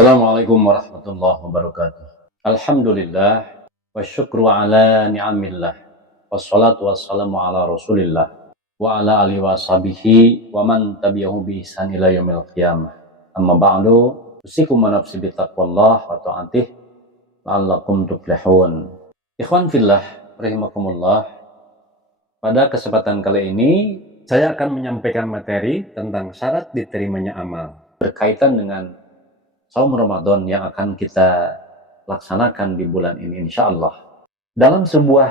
Assalamualaikum warahmatullahi wabarakatuh. Alhamdulillah wa syukru ala ni'amillah wassalatu wassalamu ala rasulillah wa ala alihi wa sahbihi wa man tabi'ahu bi ihsan ila yaumil qiyamah. Amma ba'du, usikum wa nafsi bitaqwallah wa ta'atih la'allakum tuflihun. Ikhwan fillah rahimakumullah. Pada kesempatan kali ini saya akan menyampaikan materi tentang syarat diterimanya amal berkaitan dengan Saum Ramadan yang akan kita laksanakan di bulan ini insya Allah. Dalam sebuah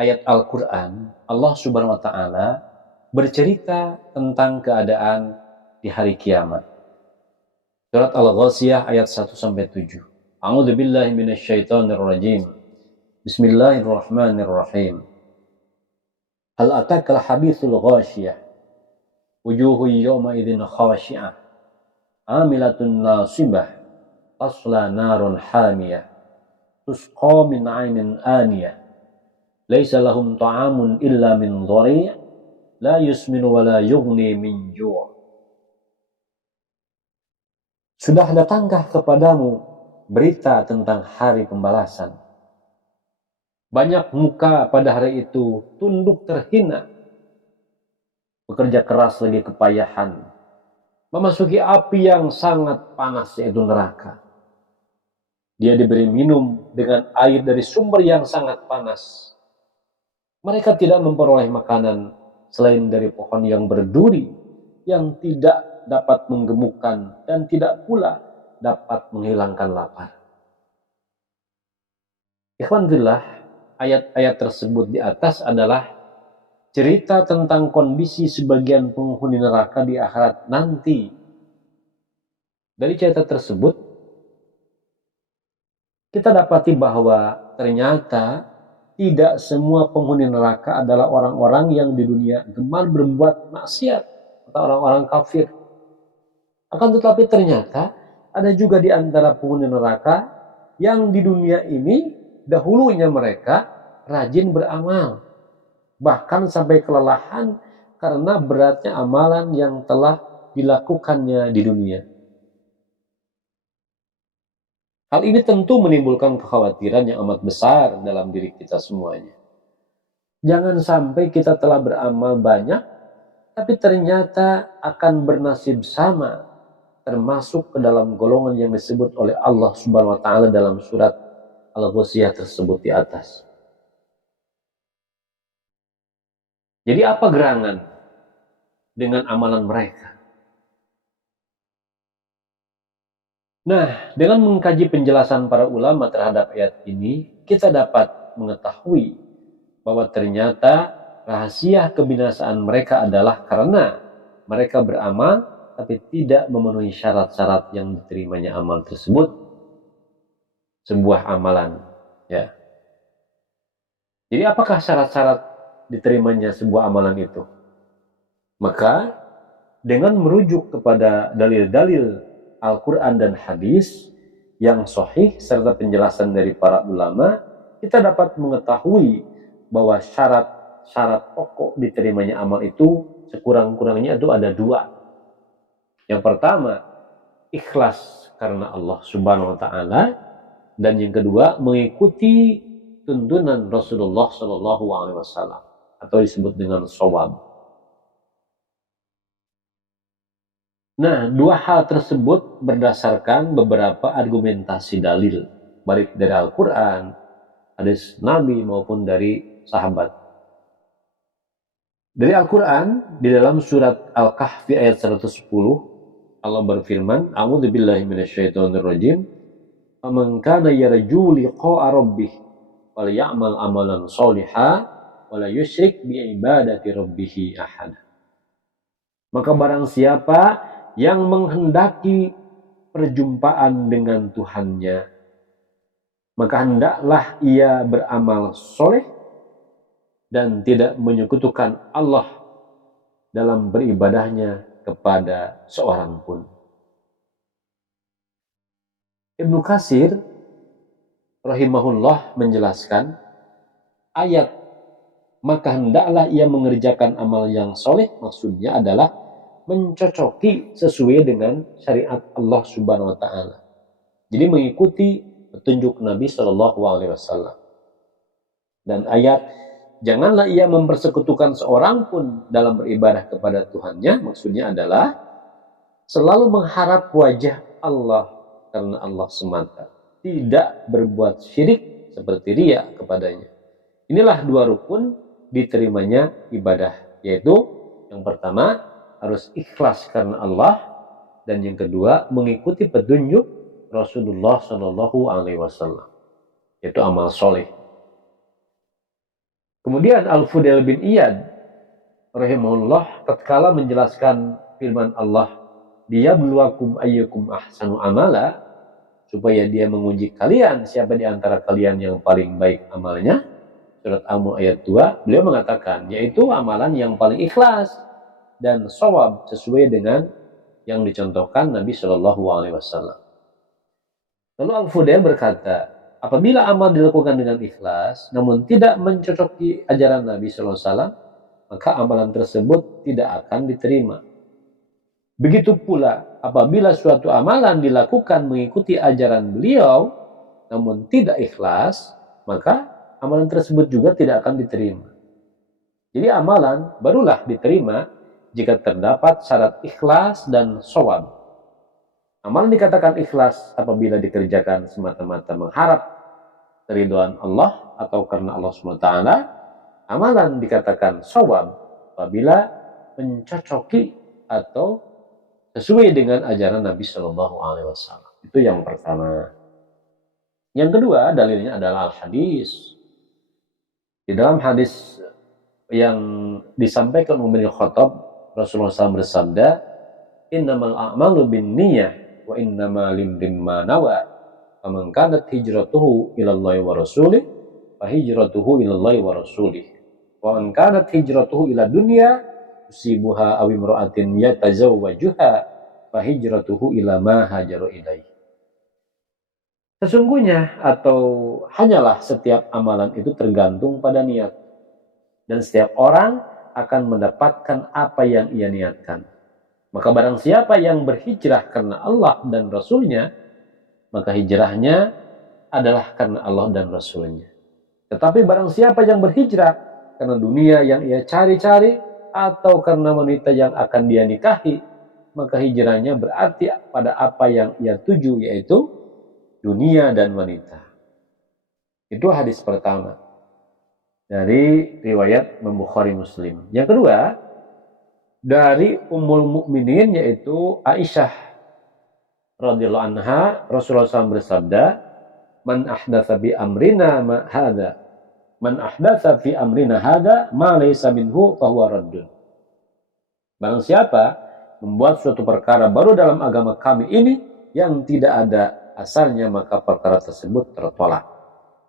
ayat Al-Quran, Allah Subhanahu wa Ta'ala bercerita tentang keadaan di hari kiamat. Surat Al-Ghasiyah ayat 1-7. A'udzu billahi minasyaitonir rajim. Bismillahirrahmanirrahim. Hal atakal haditsul ghashiyah. Wujuhu yawma idzin khashi'ah. Amilatun nasibah tasla narun hamiyah tusqa min 'ainin aniyah laisa lahum ta'amun illa min dhari' la yusminu wa la yughni min ju'. Sudah datangkah kepadamu berita tentang hari pembalasan? Banyak muka pada hari itu tunduk terhina, bekerja keras lagi kepayahan, memasuki api yang sangat panas yaitu neraka. Dia diberi minum dengan air dari sumber yang sangat panas. Mereka tidak memperoleh makanan selain dari pohon yang berduri yang tidak dapat menggemukkan dan tidak pula dapat menghilangkan lapar. Ikhwan fillah, ayat-ayat tersebut di atas adalah cerita tentang kondisi sebagian penghuni neraka di akhirat nanti. Dari cerita tersebut, kita dapati bahwa ternyata tidak semua penghuni neraka adalah orang-orang yang di dunia gemar berbuat maksiat atau orang-orang kafir. Akan tetapi ternyata ada juga di antara penghuni neraka yang di dunia ini dahulunya mereka rajin beramal, bahkan sampai kelelahan karena beratnya amalan yang telah dilakukannya di dunia. Hal ini tentu menimbulkan kekhawatiran yang amat besar dalam diri kita semuanya. Jangan sampai kita telah beramal banyak, tapi ternyata akan bernasib sama, termasuk ke dalam golongan yang disebut oleh Allah Subhanahu wa Ta'ala dalam surat Al-Ghasiyah tersebut di atas. Jadi apa gerangan dengan amalan mereka? Nah, dengan mengkaji penjelasan para ulama terhadap ayat ini, kita dapat mengetahui bahwa ternyata rahasia kebinasaan mereka adalah karena mereka beramal tapi tidak memenuhi syarat-syarat yang diterimanya amal tersebut. Sebuah amalan, ya. Jadi apakah syarat-syarat diterimanya sebuah amalan itu? Maka dengan merujuk kepada dalil-dalil Al-Quran dan hadis yang sahih serta penjelasan dari para ulama, kita dapat mengetahui bahwa syarat pokok diterimanya amal itu sekurang-kurangnya itu ada dua. Yang pertama, ikhlas karena Allah Subhanahu wa Ta'ala, dan yang kedua mengikuti tuntunan Rasulullah Shallallahu Alaihi Wasallam atau disebut dengan shawab. Nah, dua hal tersebut berdasarkan beberapa argumentasi dalil, baik dari Al-Quran, hadis Nabi maupun dari sahabat. Dari Al-Quran, di dalam surat Al-Kahfi ayat 110, Allah berfirman, A'udzu billahi minasyaitonir rajim, "Faman kana yarju liqa'a rabbih falya'mal amalan shalihan wa la yusyrik bi ibadati rabbih ahad." Maka barang siapa yang menghendaki perjumpaan dengan Tuhannya, maka hendaklah ia beramal soleh dan tidak menyekutukan Allah dalam beribadahnya kepada seorang pun. Ibnu Katsir rahimahullah menjelaskan ayat maka hendaklah ia mengerjakan amal yang soleh, maksudnya adalah mencocoki sesuai dengan syariat Allah Subhanahu wa Ta'ala. Jadi mengikuti petunjuk Nabi Shallallahu Alaihi Wasallam. Dan ayat janganlah ia mempersekutukan seorang pun dalam beribadah kepada Tuhannya, maksudnya adalah selalu mengharap wajah Allah karena Allah semata, tidak berbuat syirik seperti riya kepadanya. Inilah dua rukun diterimanya ibadah, yaitu yang pertama harus ikhlas karena Allah, dan yang kedua mengikuti petunjuk Rasulullah Shallallahu Alaihi Wasallam, yaitu amal soleh. Kemudian Al-Fudail bin Iyad rahimahullah tatkala menjelaskan firman Allah, liyabluwakum ayyukum ahsanu amala, supaya dia menguji kalian siapa di antara kalian yang paling baik amalnya. Surat Al-Mulk ayat 2, beliau mengatakan yaitu amalan yang paling ikhlas dan shawab sesuai dengan yang dicontohkan Nabi Shallallahu Alaihi Wasallam. Lalu Al-Fudail berkata, apabila amal dilakukan dengan ikhlas namun tidak mencocoki ajaran Nabi Shallallahu Alaihi Wasallam, maka amalan tersebut tidak akan diterima. Begitu pula apabila suatu amalan dilakukan mengikuti ajaran beliau namun tidak ikhlas, maka amalan tersebut juga tidak akan diterima. Jadi amalan barulah diterima jika terdapat syarat ikhlas dan shawab. Amalan dikatakan ikhlas apabila dikerjakan semata-mata mengharap keridhaan Allah atau karena Allah SWT. Amalan dikatakan shawab apabila mencocoki atau sesuai dengan ajaran Nabi Shallallahu Alaihi Wasallam. Itu yang pertama. Yang kedua dalilnya adalah al-hadis. Di dalam hadis yang disampaikan Umar bin Khattab, Rasulullah SAW bersabda, innamal a'malu binniyah wa innama limrin ma nawa, faman kanat hijratuhu ilallahi wa rasulih fa hijratuhu ilallahi wa rasulih, wa man kanat hijratuhu ila dunya usibuha aw imra'atin yatazawwajuha fa hijratuhu ila ma hajaru ilaihi. Sesungguhnya atau hanyalah setiap amalan itu tergantung pada niat, dan setiap orang akan mendapatkan apa yang ia niatkan. Maka barang siapa yang berhijrah karena Allah dan Rasulnya, maka hijrahnya adalah karena Allah dan Rasulnya. Tetapi barang siapa yang berhijrah karena dunia yang ia cari-cari atau karena wanita yang akan dia nikahi, maka hijrahnya berarti pada apa yang ia tuju, yaitu dunia dan wanita. Itu hadis pertama dari riwayat Bukhari Muslim. Yang kedua dari Ummul Mukminin, yaitu Aisyah radhiyallahu anha, Rasulullah SAW bersabda, man ahdatsa fi amrina ma hadza, man ahdatsa fi amrina hadza ma laysa minhu fa huwa raddun. Barang siapa membuat suatu perkara baru dalam agama kami ini yang tidak ada asalnya, maka perkara tersebut tertolak.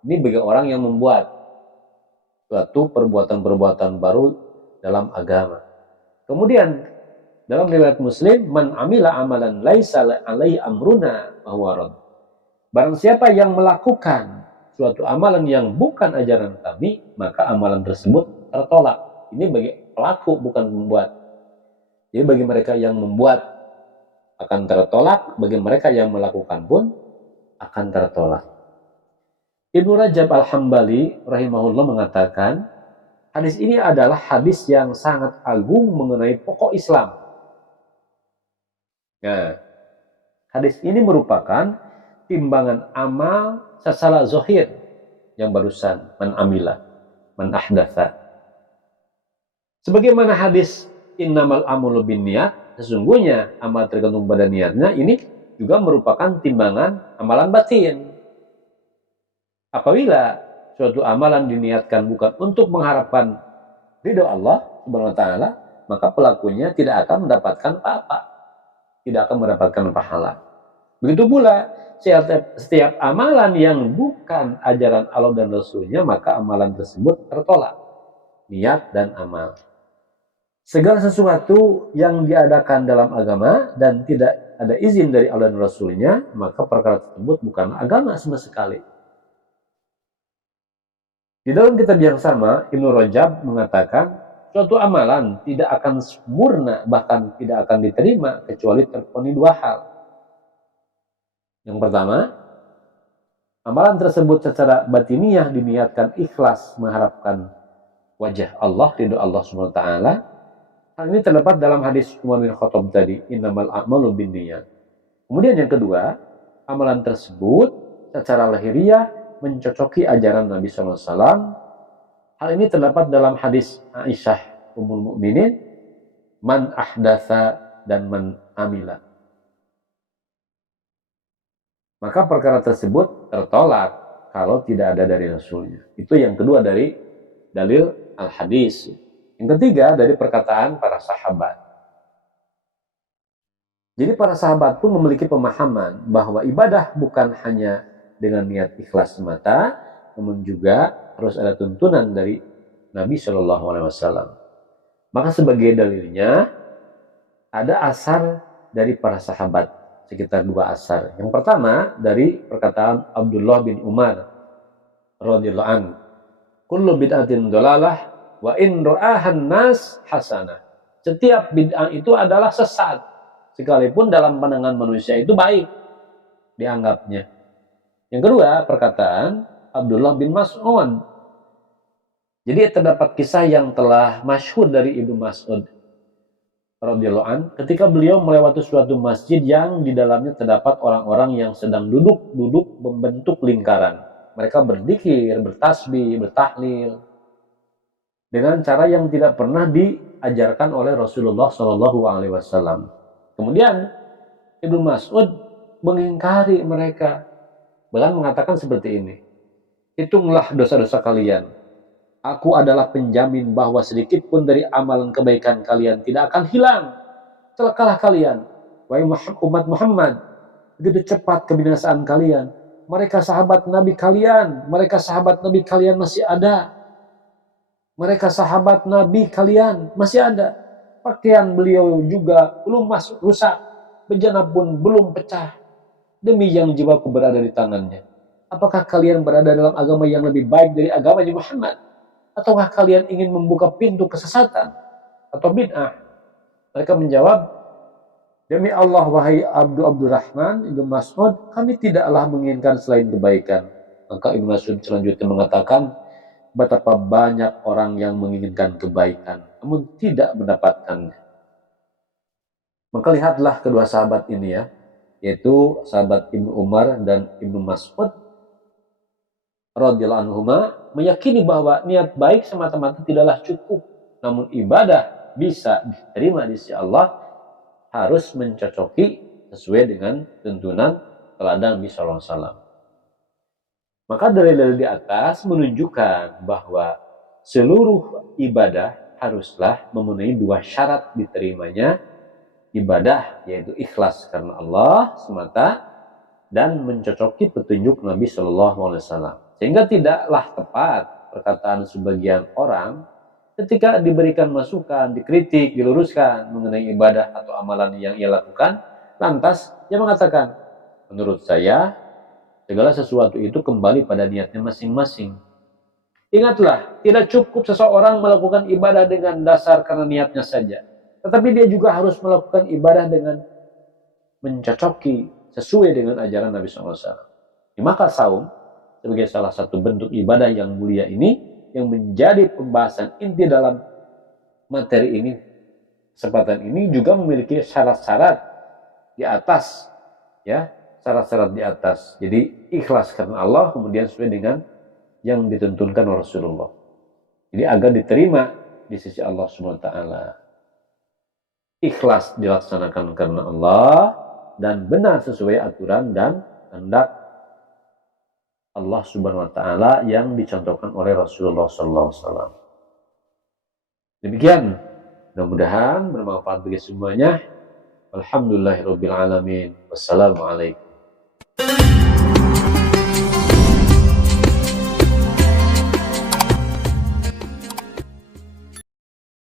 Ini bagi orang yang membuat suatu perbuatan-perbuatan baru dalam agama. Kemudian dalam riwayat Muslim, man amila amalan laisa alaihi amruna fahuwa radd. Barang siapa yang melakukan suatu amalan yang bukan ajaran kami, maka amalan tersebut tertolak. Ini bagi pelaku, bukan pembuat. Jadi bagi mereka yang membuat akan tertolak, bagi mereka yang melakukan pun akan tertolak. Ibnu Rajab Al-Hambali rahimahullah mengatakan, hadis ini adalah hadis yang sangat agung mengenai pokok Islam. Nah, hadis ini merupakan timbangan amal secara zahir yang barusan, man amila, man ahdatsa. Sebagaimana hadis innamal amalu binniyat, sesungguhnya amal tergantung pada niatnya, ini juga merupakan timbangan amalan batin. Apabila suatu amalan diniatkan bukan untuk mengharapkan ridho Allah Subhanahu wa taala, maka pelakunya tidak akan mendapatkan apa-apa, tidak akan mendapatkan pahala. Begitu pula setiap amalan yang bukan ajaran Allah dan Rasulnya, maka amalan tersebut tertolak, niat dan amal. Segala sesuatu yang diadakan dalam agama dan tidak ada izin dari Allah dan Rasulnya, maka perkara tersebut bukan agama sama sekali. Di dalam kitab yang sama, Ibnu Rajab mengatakan, suatu amalan tidak akan sempurna, bahkan tidak akan diterima, kecuali terpenuhi dua hal. Yang pertama, amalan tersebut secara batiniah diniatkan ikhlas mengharapkan wajah Allah, ridho Allah SWT. Hal ini terdapat dalam hadis Umar bin Khattab tadi, innamal a'malu binniyat. Kemudian yang kedua, amalan tersebut secara lahiriah mencocoki ajaran Nabi SAW. Hal ini terdapat dalam hadis Aisyah Ummul Mukminin, man ahdatsa dan man amila. Maka perkara tersebut tertolak kalau tidak ada dari Rasulnya. Itu yang kedua dari dalil al-hadis. Yang ketiga dari perkataan para sahabat. Jadi para sahabat pun memiliki pemahaman bahwa ibadah bukan hanya dengan niat ikhlas semata, namun juga harus ada tuntunan dari Nabi Shallallahu Alaihi Wasallam. Maka sebagai dalilnya ada asar dari para sahabat, sekitar 2 asar. Yang pertama dari perkataan Abdullah bin Umar radhiyallahu anhu, kullu bid'atin dhalalah wa in ra'ahan nas hasanah. Setiap bid'ah itu adalah sesat, sekalipun dalam pandangan manusia itu baik dianggapnya. Yang kedua, perkataan Abdullah bin Mas'ud. Jadi terdapat kisah yang telah masyhur dari Ibnu Mas'ud radhiyallahu an, ketika beliau melewati suatu masjid yang di dalamnya terdapat orang-orang yang sedang duduk membentuk lingkaran. Mereka berzikir, bertasbih, bertahlil dengan cara yang tidak pernah diajarkan oleh Rasulullah Shallallahu Alaihi Wasallam. Kemudian Ibnu Mas'ud mengingkari mereka, bahkan mengatakan seperti ini, hitunglah dosa-dosa kalian. Aku adalah penjamin bahwa sedikit pun dari amalan kebaikan kalian tidak akan hilang. Celakalah kalian, wahai umat Muhammad, begitu cepat kebinasaan kalian. Mereka sahabat Nabi kalian masih ada. Mereka sahabat Nabi kalian masih ada. Pakaian beliau juga belum masuk rusak, bejana pun belum pecah. Demi yang jiwaku berada di tangannya. Apakah kalian berada dalam agama yang lebih baik dari agama Muhammad? Ataukah kalian ingin membuka pintu kesesatan atau bid'ah? Mereka menjawab, demi Allah wahai Abdurrahman Ibnu Mas'ud, kami tidaklah menginginkan selain kebaikan. Maka Ibnu Mas'ud selanjutnya mengatakan, betapa banyak orang yang menginginkan kebaikan namun tidak mendapatkannya. Maka lihatlah kedua sahabat ini ya, yaitu sahabat Ibnu Umar dan Ibnu Mas'ud radhiyallahu anhuma, meyakini bahwa niat baik semata-mata tidaklah cukup, namun ibadah bisa diterima di sisi Allah harus mencocoki sesuai dengan tuntunan teladan Nabi sallallahu alaihi wasallam. Maka dalil-dalil di atas menunjukkan bahwa seluruh ibadah haruslah memenuhi 2 syarat diterimanya ibadah, yaitu ikhlas karena Allah semata dan mencocoki petunjuk Nabi sallallahu alaihi wasallam. Sehingga tidaklah tepat perkataan sebagian orang ketika diberikan masukan, dikritik, diluruskan mengenai ibadah atau amalan yang ia lakukan, lantas ia mengatakan, menurut saya segala sesuatu itu kembali pada niatnya masing-masing. Ingatlah, tidak cukup seseorang melakukan ibadah dengan dasar karena niatnya saja, tetapi dia juga harus melakukan ibadah dengan mencocoki sesuai dengan ajaran Nabi SAW. Maka saum sebagai salah satu bentuk ibadah yang mulia ini, yang menjadi pembahasan inti dalam materi ini, kesempatan ini juga memiliki syarat-syarat di atas, ya, syarat-syarat di atas. Jadi ikhlas karena Allah, kemudian sesuai dengan yang dituntunkan oleh Rasulullah. Jadi agar diterima di sisi Allah SWT. Ikhlas dilaksanakan karena Allah dan benar sesuai aturan dan kehendak Allah Subhanahu wa taala yang dicontohkan oleh Rasulullah sallallahu alaihi wasallam. Demikian, mudah-mudahan bermanfaat bagi semuanya. Alhamdulillahirabbil alamin. Wassalamualaikum.